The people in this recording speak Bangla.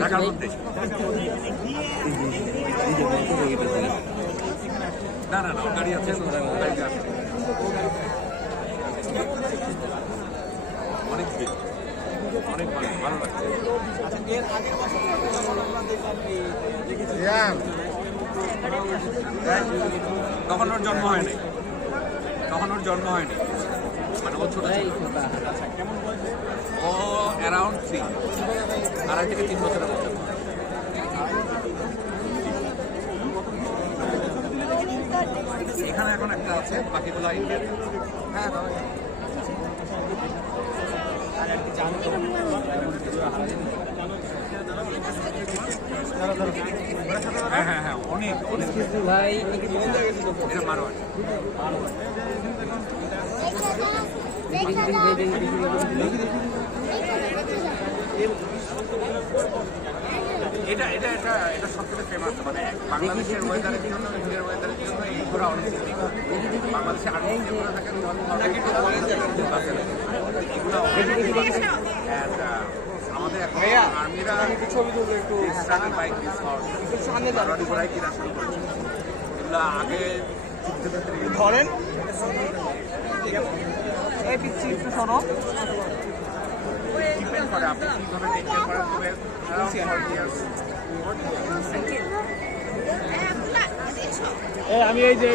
ঢাকার মধ্যে না না না গাড়ি আছে গাড়িতে আসে অনেক ভিড় অনেক ভালো লাগছে তখন ওর জন্ম হয়নি মানে ও ছোট ও অ্যারাউন্ড 3 2.5 থেকে 3 বছরের মধ্যে এখানে এখন একটা আছে বাকিগুলো ইন্ডিয়ান হ্যাঁ হ্যাঁ হ্যাঁ হ্যাঁ অনেক ভাই এটা মারোয়াড়ি এটা এটা এটা এটা সবথেকে ফেমাস মানে বাংলাদেশের ওয়েদারের জন্য ইন্ডিয়ার ওয়েদারের জন্য এই ঘোরা অনেক বাংলাদেশে আরো ঘোরা থাকে আমাদের এখন আর্মিরা ছবি তুলবে একটু বাইক মারোয়াড়ি ঘোড়ায় কিনা শুরু করেছে এগুলো আগে ধরেন এই পিচ্ছি একটু শোনো ডিপেন্ড করে আপনি কীভাবে টেক করেন আমি এই যে